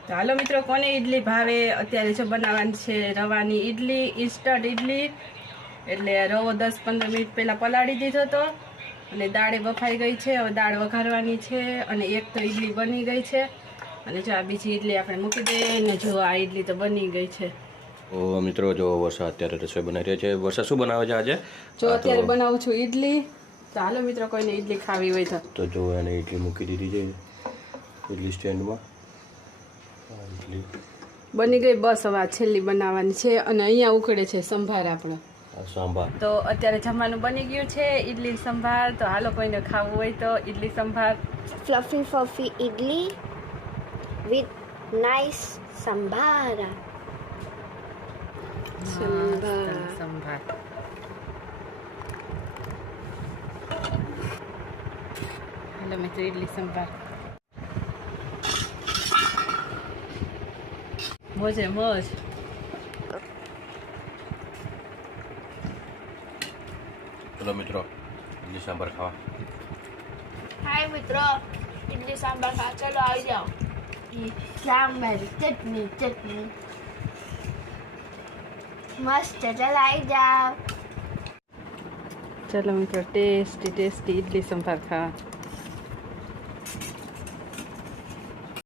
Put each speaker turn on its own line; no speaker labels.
તો હાલો મિત્રો, કોને ઈડલી ભાવે? અત્યારે જો બનાવવાની છે રવાની ઈડલી, ઇન્સ્ટન્ટ ઈડલી. એટલે રવો 10-15 મિનિટ પહેલાં પલાળી દીધો હતો અને દાળ બફાઈ ગઈ છે. હવે દાળ વઘારવાની છે અને એક તો ઈડલી બની ગઈ છે અને જો આ બીજી ઈડલી આપણે મૂકી દઈએ ને જો આ ઈડલી તો બની ગઈ છે.
ઓ મિત્રો, જો વર્ષા અત્યારે રસોઈ બનાવી રહ્યા છે. વર્ષા શું બનાવે છે આજે?
જો અત્યારે બનાવું છું ઈડલી. તો હાલો મિત્રો, કોઈને ઈડલી ખાવી હોય
તો જો એને ઈડલી મૂકી દીધી છે ઈડલી સ્ટેન્ડમાં. ઈડલી
બની ગઈ. બસ હવે આ છેલ્લી બનાવવાની છે અને અહીંયા ઉકળે છે સંભાર આપણો.
સાંભાર.
તો અત્યારે જમવાનું બની ગયું છે, ઈડલી સંભાર. તો હાલો, કોઈને ખાવું હોય તો ઈડલી સંભાર.
fluffy idli with nice sambara.
સંભાર હાલો મિત્રો, ઈડલી સંભાર મોજે મોજ.
ચલો મિત્રો, ઈડલી સાંભાર ખાવા.
Hi મિત્રો, idli sambar ખા ચલો આવી જાઓ. સાંભાર ચટણી મસ્ત, ચલો આવી જાઓ.
ચલો મિત્રો, ટેસ્ટી ઈડલી સંભાર ખાવા.